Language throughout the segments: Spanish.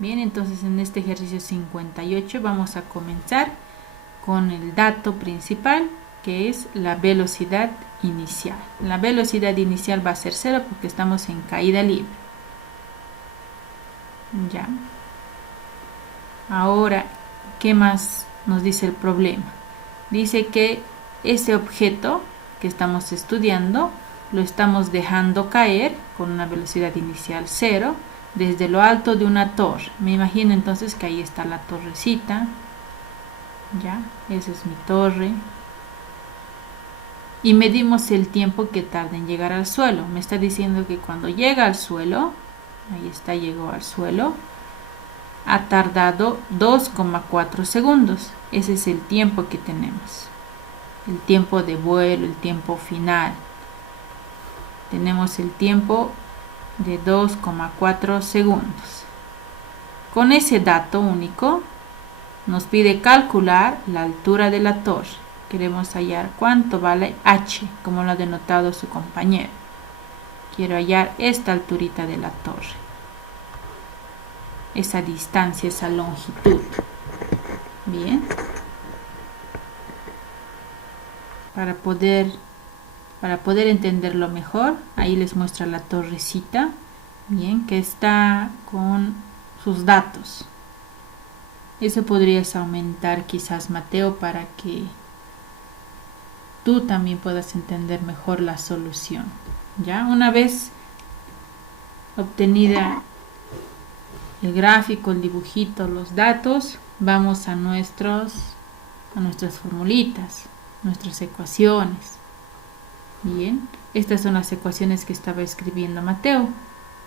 Bien, entonces en este ejercicio 58 vamos a comenzar con el dato principal, que es la velocidad inicial. La velocidad inicial va a ser 0 porque estamos en caída libre. Ya. Ahora, ¿qué más nos dice el problema? Dice que ese objeto que estamos estudiando lo estamos dejando caer con una velocidad inicial 0 desde lo alto de una torre. Me imagino entonces que ahí está la torrecita. Ya, esa es mi torre. Y medimos el tiempo que tarda en llegar al suelo. Me está diciendo que cuando llega al suelo, ahí está, llegó al suelo, ha tardado 2,4 segundos. Ese es el tiempo que tenemos. El tiempo de vuelo, el tiempo final. Tenemos el tiempo de 2,4 segundos. Con ese dato único nos pide calcular la altura de la torre. Queremos hallar cuánto vale h, como lo ha denotado su compañero. Quiero hallar esta alturita de la torre, esa distancia, esa longitud. Bien. Para poder entenderlo mejor, ahí les muestra la torrecita, bien, que está con sus datos. Eso podrías aumentar quizás, Mateo, para que tú también puedas entender mejor la solución. Ya, una vez obtenida el gráfico, el dibujito, los datos, vamos a nuestras formulitas, nuestras ecuaciones. Bien, estas son las ecuaciones que estaba escribiendo Mateo.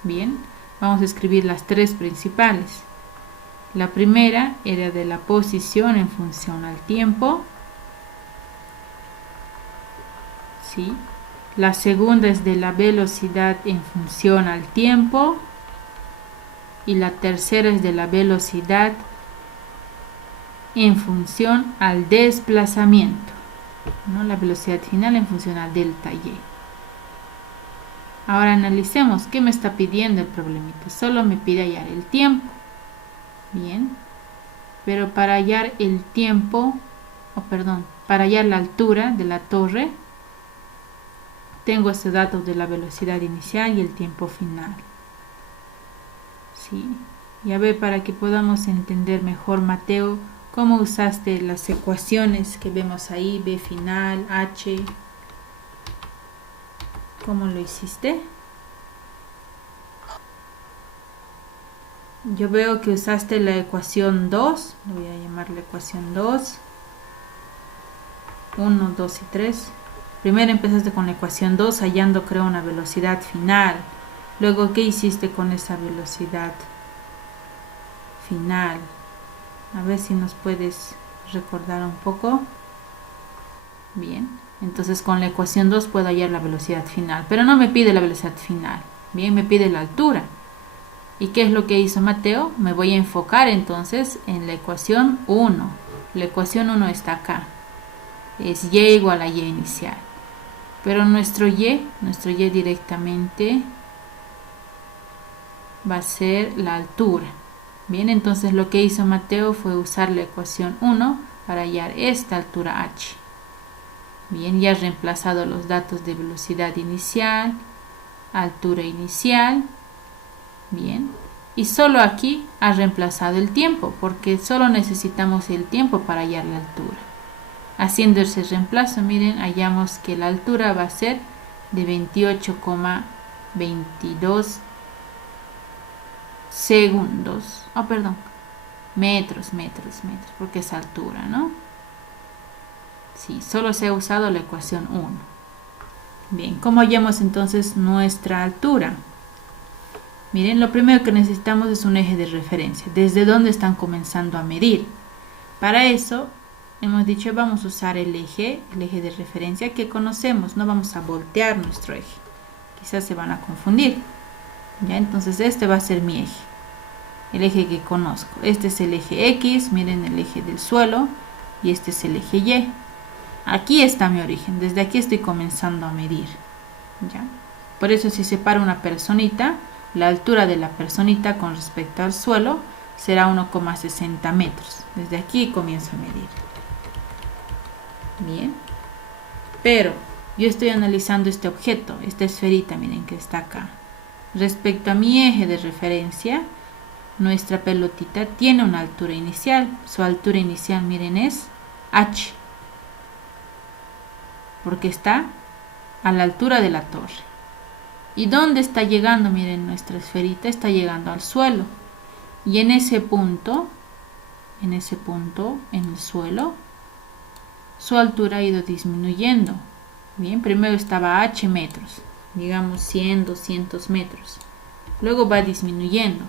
Bien, vamos a escribir las tres principales. La primera era de la posición en función al tiempo. ¿Sí? La segunda es de la velocidad en función al tiempo. Y la tercera es de la velocidad en función al desplazamiento, ¿no? La velocidad final en función al delta y. Ahora analicemos qué me está pidiendo el problemita. Solo me pide hallar el tiempo. Bien, pero para hallar el tiempo, para hallar la altura de la torre, tengo estos datos de la velocidad inicial y el tiempo final. Sí, y a ver, para que podamos entender mejor, Mateo, cómo usaste las ecuaciones que vemos ahí, B final, H, ¿cómo lo hiciste? Yo veo que usaste la ecuación 2, lo voy a llamar la ecuación 2, 1, 2 y 3. Primero empezaste con la ecuación 2, hallando, creo, una velocidad final. Luego, ¿qué hiciste con esa velocidad final? A ver si nos puedes recordar un poco. Bien, entonces con la ecuación 2 puedo hallar la velocidad final, pero no me pide la velocidad final. Bien, me pide la altura. ¿Y qué es lo que hizo Mateo? Me voy a enfocar entonces en la ecuación 1. La ecuación 1 está acá. Es y igual a y inicial. Pero nuestro y directamente va a ser la altura. Bien, entonces lo que hizo Mateo fue usar la ecuación 1 para hallar esta altura h. Bien, ya he reemplazado los datos de velocidad inicial, altura inicial. Bien, y solo aquí ha reemplazado el tiempo, porque solo necesitamos el tiempo para hallar la altura. Haciendo ese reemplazo, miren, hallamos que la altura va a ser de 28,22 segundos. Metros, porque es altura, ¿no? Sí, solo se ha usado la ecuación 1. Bien, ¿cómo hallamos entonces nuestra altura? Miren, lo primero que necesitamos es un eje de referencia. ¿Desde dónde están comenzando a medir? Para eso, hemos dicho, vamos a usar el eje de referencia que conocemos. No vamos a voltear nuestro eje. Quizás se van a confundir. ¿Ya? Entonces, este va a ser mi eje. El eje que conozco. Este es el eje X, miren el eje del suelo. Y este es el eje Y. Aquí está mi origen. Desde aquí estoy comenzando a medir. ¿Ya? Por eso, si separo una personita, la altura de la personita con respecto al suelo será 1,60 metros. Desde aquí comienzo a medir. Bien. Pero yo estoy analizando este objeto, esta esferita, miren que está acá. Respecto a mi eje de referencia, nuestra pelotita tiene una altura inicial. Su altura inicial, miren, es H. Porque está a la altura de la torre. ¿Y dónde está llegando? Miren, nuestra esferita está llegando al suelo. Y en ese punto, en el suelo, su altura ha ido disminuyendo. Bien, primero estaba a H metros, digamos 100, 200 metros. Luego va disminuyendo.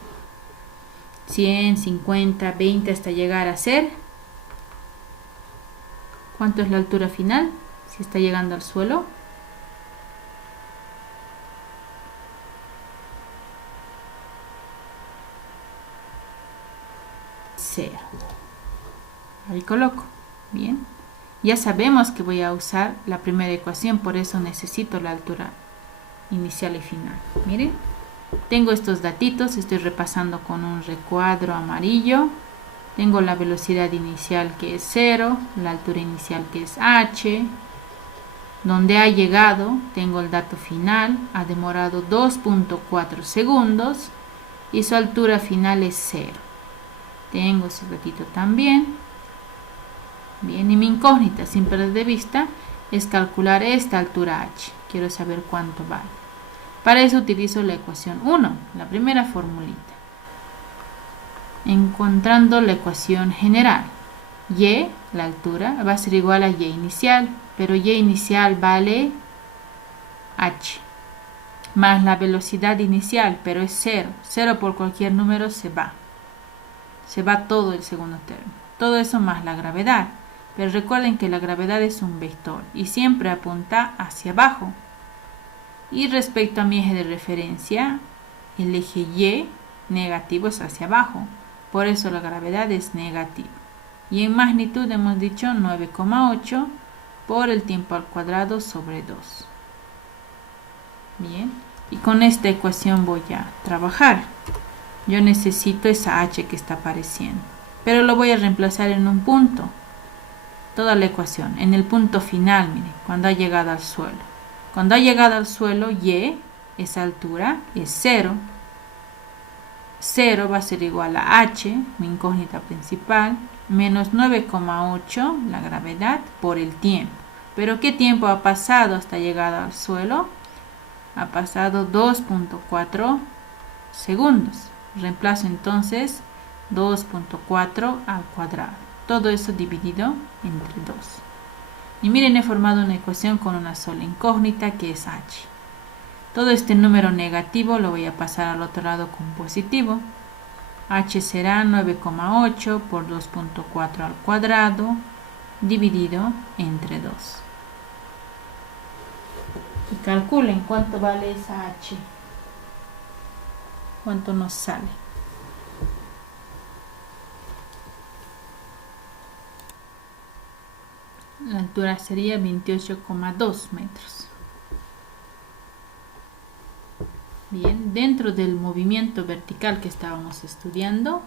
100, 50, 20 hasta llegar a ser. ¿Cuánto es la altura final? Si está llegando al suelo. Cero. Ahí coloco. Bien. Ya sabemos que voy a usar la primera ecuación, por eso necesito la altura inicial y final. Miren. Tengo estos datitos, estoy repasando con un recuadro amarillo. Tengo la velocidad inicial que es 0, la altura inicial que es h, donde ha llegado, tengo el dato final, ha demorado 2.4 segundos y su altura final es 0. Tengo ese datito también. Bien, y mi incógnita, sin perder de vista, es calcular esta altura h. Quiero saber cuánto vale. Para eso utilizo la ecuación 1, la primera formulita. Encontrando la ecuación general, y, la altura, va a ser igual a y inicial, pero y inicial vale h, más la velocidad inicial, pero es 0. 0 por cualquier número se va. Se va todo el segundo término. Todo eso más la gravedad. Pero recuerden que la gravedad es un vector y siempre apunta hacia abajo. Y respecto a mi eje de referencia, el eje Y negativo es hacia abajo. Por eso la gravedad es negativa. Y en magnitud hemos dicho 9,8 por el tiempo al cuadrado sobre 2. Bien. Y con esta ecuación voy a trabajar. Yo necesito esa h que está apareciendo. Pero lo voy a reemplazar en un punto. Toda la ecuación. En el punto final, miren, cuando ha llegado al suelo. Cuando ha llegado al suelo, y, esa altura, es 0. 0 va a ser igual a h, mi incógnita principal, menos 9,8, la gravedad, por el tiempo. ¿Pero qué tiempo ha pasado hasta llegar al suelo? Ha pasado 2.4 segundos. Reemplazo entonces 2.4 al cuadrado. Todo eso dividido entre 2. Y miren, he formado una ecuación con una sola incógnita que es h. Todo este número negativo lo voy a pasar al otro lado con positivo. H será 9,8 por 2.4 al cuadrado dividido entre 2. Y calculen cuánto vale esa h. ¿Cuánto nos sale? La altura sería 28,2 metros. Bien, dentro del movimiento vertical que estábamos estudiando,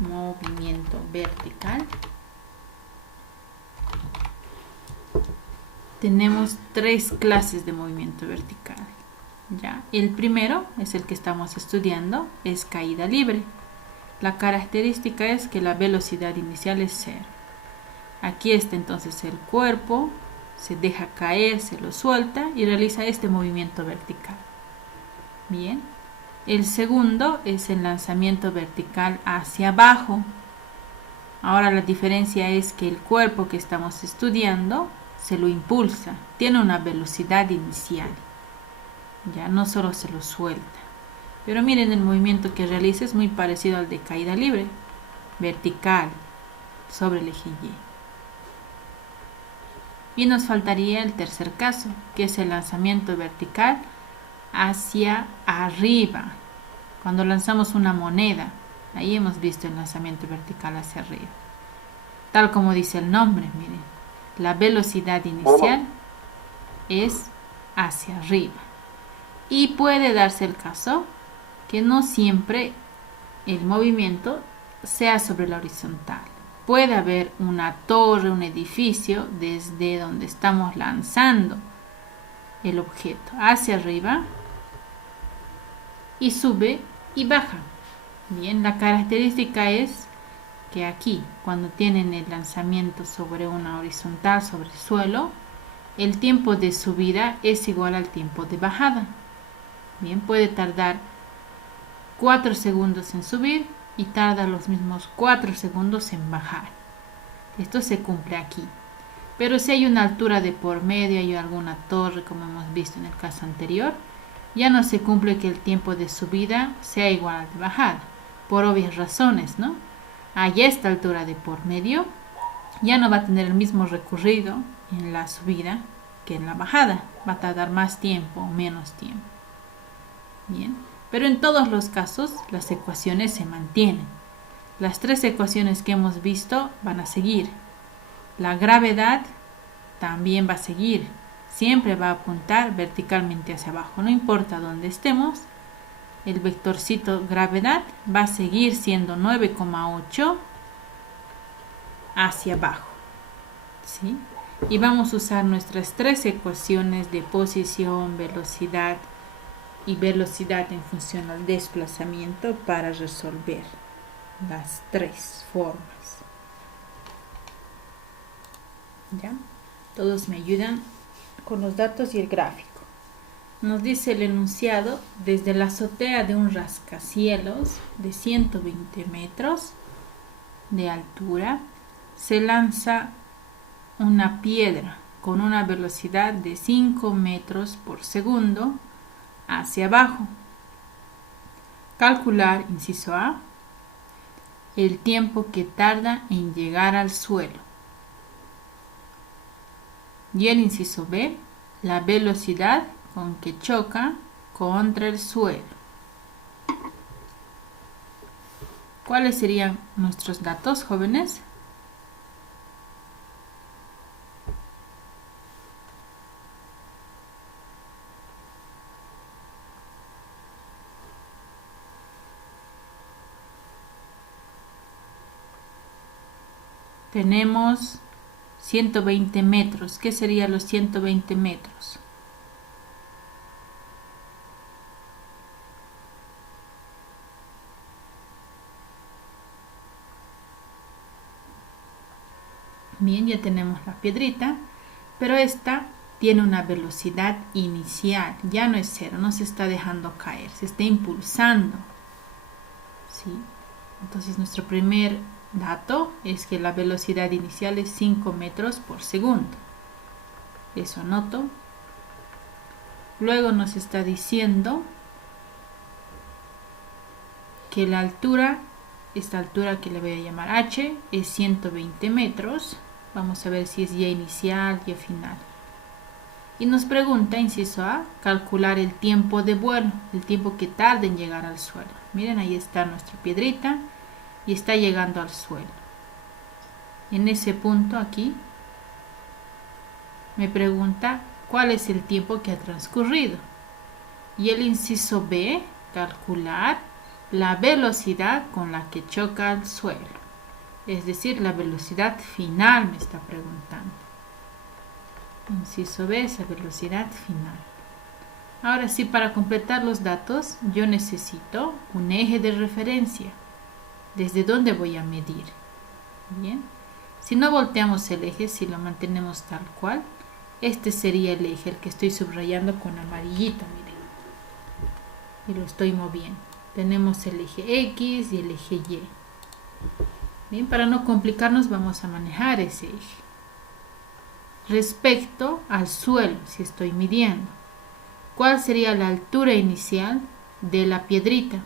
movimiento vertical, tenemos 3 clases de movimiento vertical. ¿Ya? El primero es el que estamos estudiando, es caída libre. La característica es que la velocidad inicial es 0. Aquí está entonces el cuerpo, se deja caer, se lo suelta y realiza este movimiento vertical. Bien, el segundo es el lanzamiento vertical hacia abajo. Ahora la diferencia es que el cuerpo que estamos estudiando se lo impulsa, tiene una velocidad inicial, ya no solo se lo suelta. Pero miren, el movimiento que realiza es muy parecido al de caída libre, vertical sobre el eje Y. Y nos faltaría el tercer caso, que es el lanzamiento vertical hacia arriba. Cuando lanzamos una moneda, ahí hemos visto el lanzamiento vertical hacia arriba. Tal como dice el nombre, miren, la velocidad inicial es hacia arriba. Y puede darse el caso que no siempre el movimiento sea sobre la horizontal. Puede haber una torre, un edificio desde donde estamos lanzando el objeto hacia arriba y sube y baja. Bien, la característica es que aquí, cuando tienen el lanzamiento sobre una horizontal, sobre el suelo, el tiempo de subida es igual al tiempo de bajada. Bien, puede tardar 4 segundos en subir y tarda los mismos 4 segundos en bajar. Esto se cumple aquí. Pero si hay una altura de por medio y alguna torre, como hemos visto en el caso anterior, ya no se cumple que el tiempo de subida sea igual al de bajada, por obvias razones, ¿no? A esta altura de por medio ya no va a tener el mismo recorrido en la subida que en la bajada. Va a tardar más tiempo o menos tiempo. Bien, pero en todos los casos las ecuaciones se mantienen. Las 3 ecuaciones que hemos visto van a seguir. La gravedad también va a seguir. Siempre va a apuntar verticalmente hacia abajo. No importa dónde estemos, el vectorcito gravedad va a seguir siendo 9,8 hacia abajo. ¿Sí? Y vamos a usar nuestras 3 ecuaciones de posición, velocidad y velocidad en función al desplazamiento para resolver las 3 formas. ¿Ya? Todos me ayudan con los datos y el gráfico. Nos dice el enunciado: desde la azotea de un rascacielos de 120 metros de altura se lanza una piedra con una velocidad de 5 metros por segundo hacia abajo. Calcular, inciso A, el tiempo que tarda en llegar al suelo. Y el inciso B, la velocidad con que choca contra el suelo. ¿Cuáles serían nuestros datos, jóvenes? Tenemos 120 metros. ¿Qué serían los 120 metros? Bien, ya tenemos la piedrita, pero esta tiene una velocidad inicial. Ya no es cero, no se está dejando caer, se está impulsando. ¿Sí? Entonces nuestro primer dato es que la velocidad inicial es 5 metros por segundo. Eso anoto. Luego nos está diciendo que la altura, esta altura que le voy a llamar h, es 120 metros. Vamos a ver si es y inicial y final. Y nos pregunta, inciso A, calcular el tiempo de vuelo, el tiempo que tarda en llegar al suelo. Miren, ahí está nuestra piedrita y está llegando al suelo. En ese punto aquí me pregunta cuál es el tiempo que ha transcurrido. Y el inciso B, calcular la velocidad con la que choca al suelo. Es decir, la velocidad final me está preguntando. Inciso B, esa velocidad final. Ahora sí, para completar los datos, yo necesito un eje de referencia. ¿Desde dónde voy a medir? Bien. Si no volteamos el eje, si lo mantenemos tal cual, este sería el eje, el que estoy subrayando con amarillito, miren. Y lo estoy moviendo. Tenemos el eje X y el eje Y. Bien, para no complicarnos vamos a manejar ese eje. Respecto al suelo, si estoy midiendo, ¿cuál sería la altura inicial de la piedrita?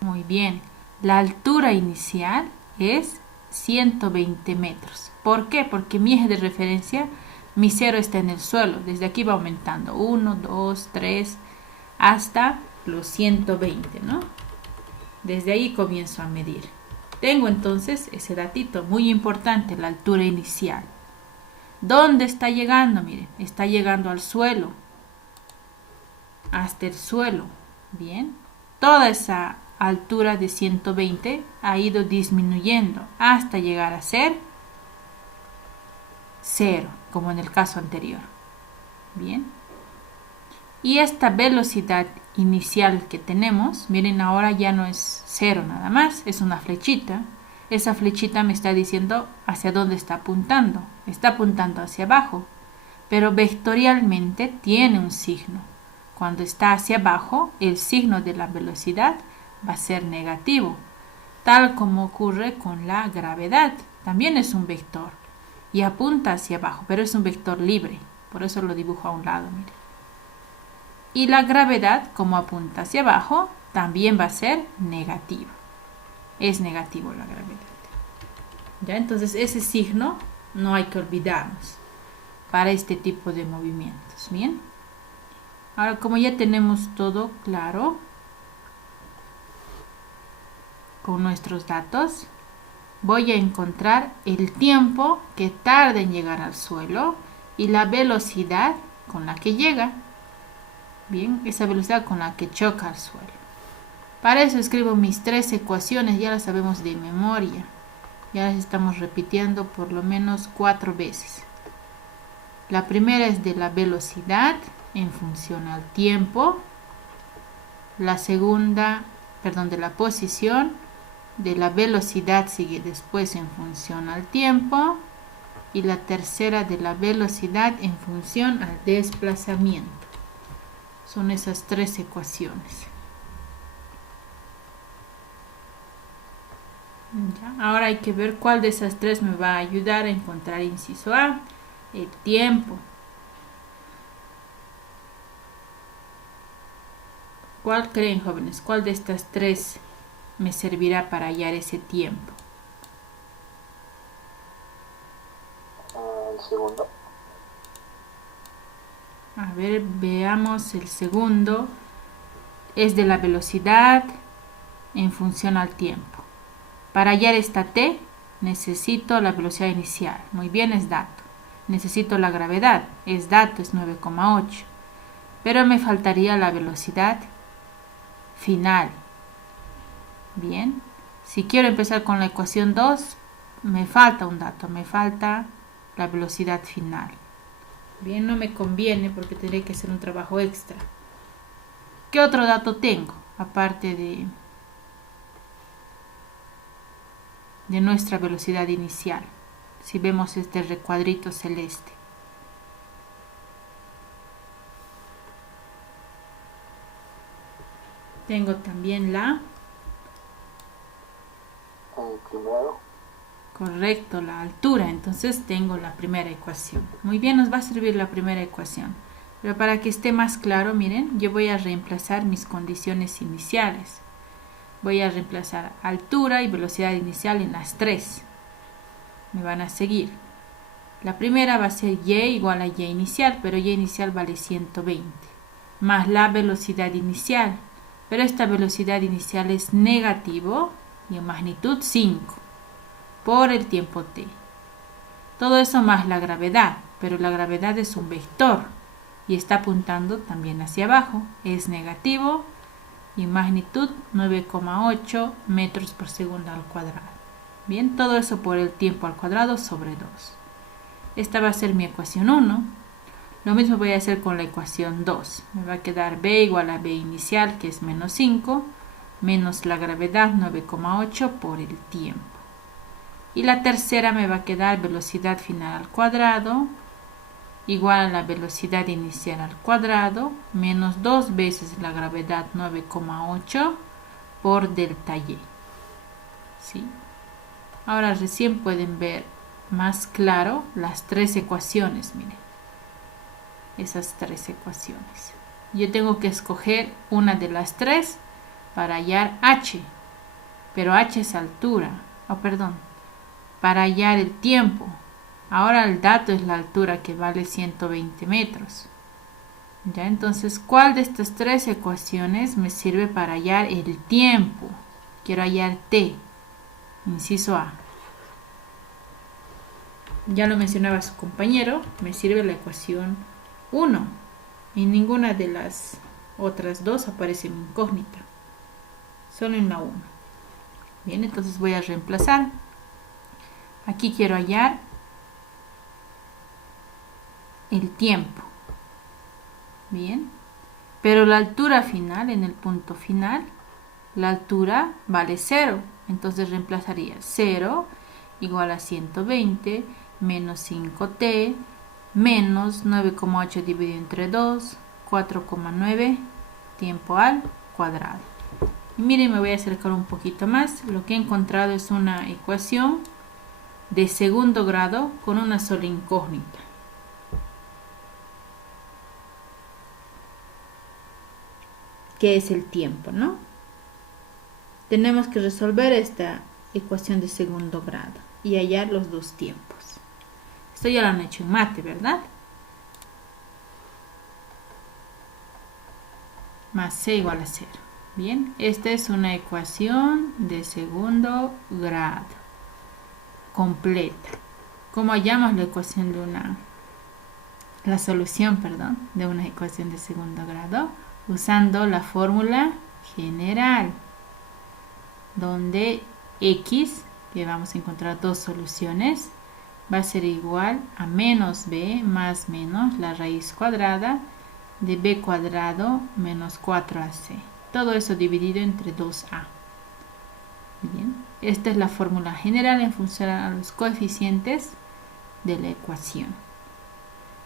Muy bien, la altura inicial es 120 metros. ¿Por qué? Porque mi eje de referencia, mi cero está en el suelo. Desde aquí va aumentando 1, 2, 3, hasta los 120, ¿no? Desde ahí comienzo a medir. Tengo entonces ese datito muy importante, la altura inicial. ¿Dónde está llegando? Miren, está llegando al suelo. Hasta el suelo. Bien. toda esa altura de 120 ha ido disminuyendo hasta llegar a ser 0, como en el caso anterior. Bien. Y esta velocidad inicial que tenemos, miren, ahora ya no es 0 nada más, es una flechita. Esa flechita me está diciendo hacia dónde está apuntando. Está apuntando hacia abajo, pero vectorialmente tiene un signo. Cuando está hacia abajo, el signo de la velocidad va a ser negativo, tal como ocurre con la gravedad. También es un vector y apunta hacia abajo, pero es un vector libre. Por eso lo dibujo a un lado, miren. Y la gravedad, como apunta hacia abajo, también va a ser negativa. Es negativo la gravedad. ¿Ya? Entonces ese signo no hay que olvidarnos para este tipo de movimientos. Bien. Ahora, como ya tenemos todo claro con nuestros datos, voy a encontrar el tiempo que tarda en llegar al suelo y la velocidad con la que llega. Bien, esa velocidad con la que choca al suelo. Para eso escribo mis 3 ecuaciones, ya las sabemos de memoria. Ya las estamos repitiendo por lo menos 4 veces. La primera es de la velocidad en función al tiempo. La segunda, de la posición. De la velocidad sigue después en función al tiempo. Y la tercera de la velocidad en función al desplazamiento. Son esas 3 ecuaciones. Ya, ahora hay que ver cuál de esas 3 me va a ayudar a encontrar inciso A, el tiempo. ¿Cuál creen, jóvenes? ¿Cuál de estas 3 me servirá para hallar ese tiempo? El segundo. A ver, veamos el segundo. Es de la velocidad en función al tiempo. Para hallar esta t, necesito la velocidad inicial. Muy bien, es dato. Necesito la gravedad. Es dato, es 9,8. Pero me faltaría la velocidad final. Bien. Si quiero empezar con la ecuación 2, me falta un dato. Me falta la velocidad final. Bien, no me conviene porque tendré que hacer un trabajo extra. ¿Qué otro dato tengo? Aparte de nuestra velocidad inicial. Si vemos este recuadrito celeste. Tengo también la... El primero. Correcto, la altura. Entonces tengo la primera ecuación. Muy bien, nos va a servir la primera ecuación. Pero para que esté más claro, miren, yo voy a reemplazar mis condiciones iniciales. Voy a reemplazar altura y velocidad inicial en las 3. Me van a seguir. La primera va a ser y igual a y inicial, pero y inicial vale 120. Más la velocidad inicial. Pero esta velocidad inicial es negativo y en magnitud 5 por el tiempo t. Todo eso más la gravedad, pero la gravedad es un vector y está apuntando también hacia abajo. Es negativo y magnitud 9,8 metros por segundo al cuadrado. Bien, todo eso por el tiempo al cuadrado sobre 2. Esta va a ser mi ecuación 1. Lo mismo voy a hacer con la ecuación 2. Me va a quedar b igual a b inicial, que es menos 5, menos la gravedad 9,8 por el tiempo. Y la tercera me va a quedar velocidad final al cuadrado igual a la velocidad inicial al cuadrado menos 2 veces la gravedad 9,8 por delta y. ¿Sí? Ahora recién pueden ver más claro las 3 ecuaciones, miren. Esas 3 ecuaciones. Yo tengo que escoger una de las 3 para hallar h. Pero h es altura. Para hallar el tiempo. Ahora el dato es la altura, que vale 120 metros. Ya, entonces, ¿cuál de estas 3 ecuaciones me sirve para hallar el tiempo? Quiero hallar t. Inciso A. Ya lo mencionaba su compañero, me sirve la ecuación 1. En ninguna de las otras 2 aparece mi incógnita. solo en la 1. Bien, entonces voy a reemplazar. Aquí quiero hallar el tiempo. Bien, pero la altura final, en el punto final, la altura vale 0. Entonces reemplazaría 0 igual a 120 menos 5t menos 9,8 dividido entre 2, 4,9 tiempo al cuadrado. Y miren, me voy a acercar un poquito más. Lo que he encontrado es una ecuación de segundo grado con una sola incógnita. Que es el tiempo, ¿no? Tenemos que resolver esta ecuación de segundo grado y hallar los dos tiempos. Esto ya lo han hecho en mate, ¿verdad? Más c igual a 0. Bien, esta es una ecuación de segundo grado completa. ¿Cómo hallamos la ecuación de la solución, de una ecuación de segundo grado? Usando la fórmula general, donde x, que vamos a encontrar dos soluciones, va a ser igual a menos b más menos la raíz cuadrada de b cuadrado menos 4ac. Todo eso dividido entre 2a. Bien, esta es la fórmula general en función a los coeficientes de la ecuación.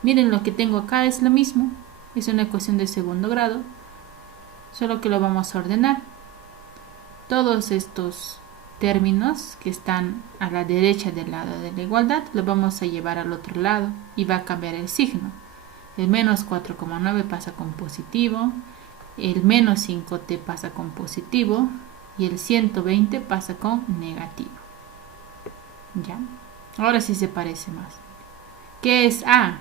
Miren, lo que tengo acá es lo mismo. Es una ecuación de segundo grado, solo que lo vamos a ordenar. Todos estos términos que están a la derecha del lado de la igualdad los vamos a llevar al otro lado y va a cambiar el signo. El menos 4,9 pasa con positivo, el menos 5t pasa con positivo y el 120 pasa con negativo. ¿Ya? Ahora sí se parece más. ¿Qué es a?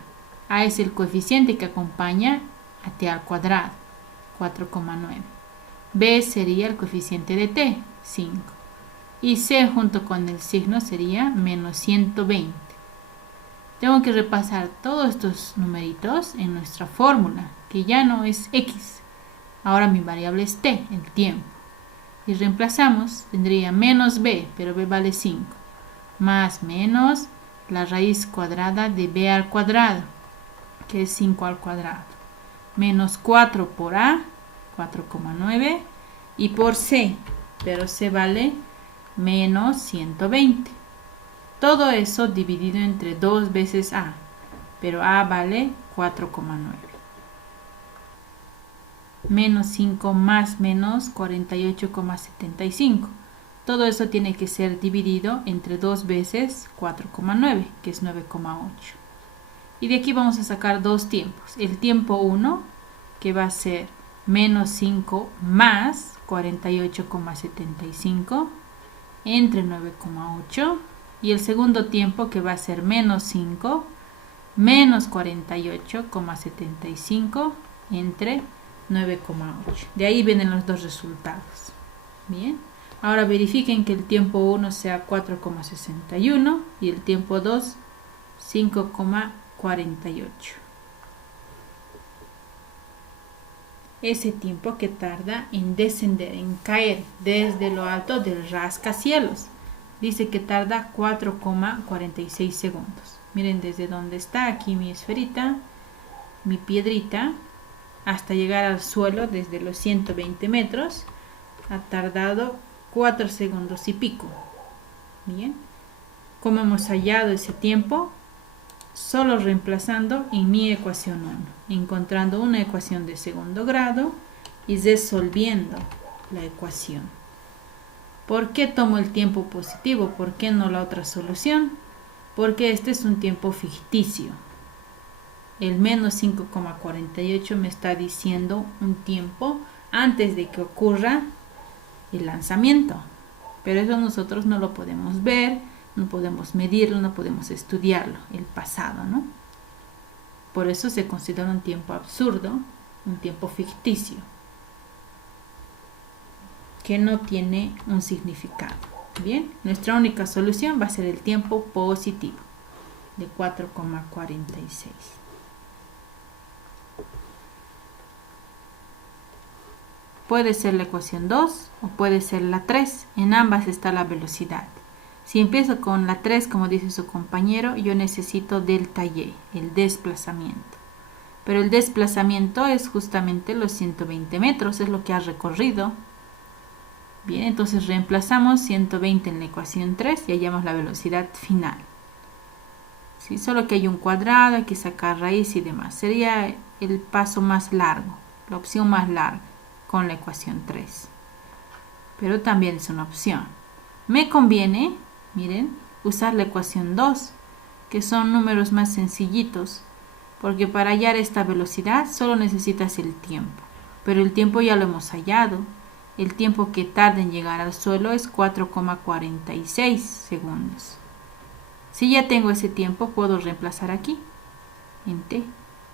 A es el coeficiente que acompaña a t al cuadrado, 4,9. B sería el coeficiente de t, 5. Y c junto con el signo sería menos 120. Tengo que repasar todos estos numeritos en nuestra fórmula, que ya no es x. Ahora mi variable es t, el tiempo. Y reemplazamos, tendría menos b, pero b vale 5. Más menos la raíz cuadrada de b al cuadrado, que es 5 al cuadrado. Menos 4 por a, 4,9. Y por c, pero c vale menos 120. Todo eso dividido entre 2 veces a, pero a vale 4,9. Menos 5 más menos 48,75. Todo eso tiene que ser dividido entre 2 veces 4,9, que es 9,8. Y de aquí vamos a sacar dos tiempos. El tiempo 1, que va a ser menos 5 más 48,75 entre 9,8. Y el segundo tiempo, que va a ser menos 5 menos 48,75 entre 9,8. De ahí vienen los dos resultados. Bien, ahora verifiquen que el tiempo 1 sea 4,61 y el tiempo 2 5,48. Ese tiempo que tarda en descender, en caer desde lo alto del rascacielos. Dice que tarda 4,46 segundos. Miren desde donde está aquí mi esferita, mi piedrita, hasta llegar al suelo desde los 120 metros. Ha tardado 4 segundos y pico. Bien. ¿Cómo hemos hallado ese tiempo? Solo reemplazando en mi ecuación 1, encontrando una ecuación de segundo grado y resolviendo la ecuación. ¿Por qué tomo el tiempo positivo? ¿Por qué no la otra solución? Porque este es un tiempo ficticio. El menos 5,48 me está diciendo un tiempo antes de que ocurra el lanzamiento. Pero eso nosotros no lo podemos ver, no podemos medirlo, no podemos estudiarlo, el pasado, ¿no? Por eso se considera un tiempo absurdo, un tiempo ficticio, que no tiene un significado. Bien, nuestra única solución va a ser el tiempo positivo de 4,46. Puede ser la ecuación 2 o puede ser la 3. En ambas está la velocidad. Si empiezo con la 3, como dice su compañero, yo necesito delta y, el desplazamiento. Pero el desplazamiento es justamente los 120 metros, es lo que ha recorrido. Bien, entonces reemplazamos 120 en la ecuación 3 y hallamos la velocidad final. ¿Sí? Solo que hay un cuadrado, hay que sacar raíz y demás. Sería el paso más largo, la opción más larga con la ecuación 3. Pero también es una opción. Me conviene, miren, usar la ecuación 2, que son números más sencillitos, porque para hallar esta velocidad solo necesitas el tiempo. Pero el tiempo ya lo hemos hallado. El tiempo que tarda en llegar al suelo es 4,46 segundos. Si ya tengo ese tiempo, puedo reemplazar aquí en t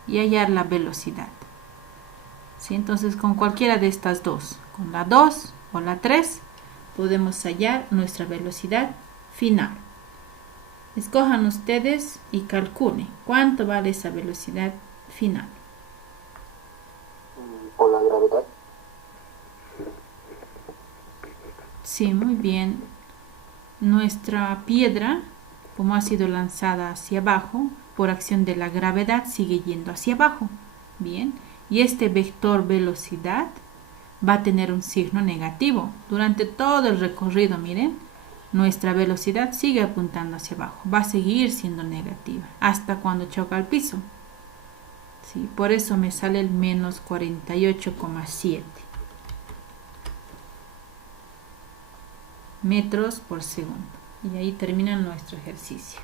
y hallar la velocidad. ¿Sí? Entonces, con cualquiera de estas dos, con la 2 o la 3, podemos hallar nuestra velocidad final. Escojan ustedes y calculen cuánto vale esa velocidad final. Por la gravedad. Sí, muy bien. Nuestra piedra, como ha sido lanzada hacia abajo, por acción de la gravedad, sigue yendo hacia abajo. Bien. Y este vector velocidad va a tener un signo negativo. Durante todo el recorrido, miren, nuestra velocidad sigue apuntando hacia abajo. Va a seguir siendo negativa hasta cuando choca al piso. ¿Sí? Por eso me sale el menos 48,7 metros por segundo. Y ahí termina nuestro ejercicio.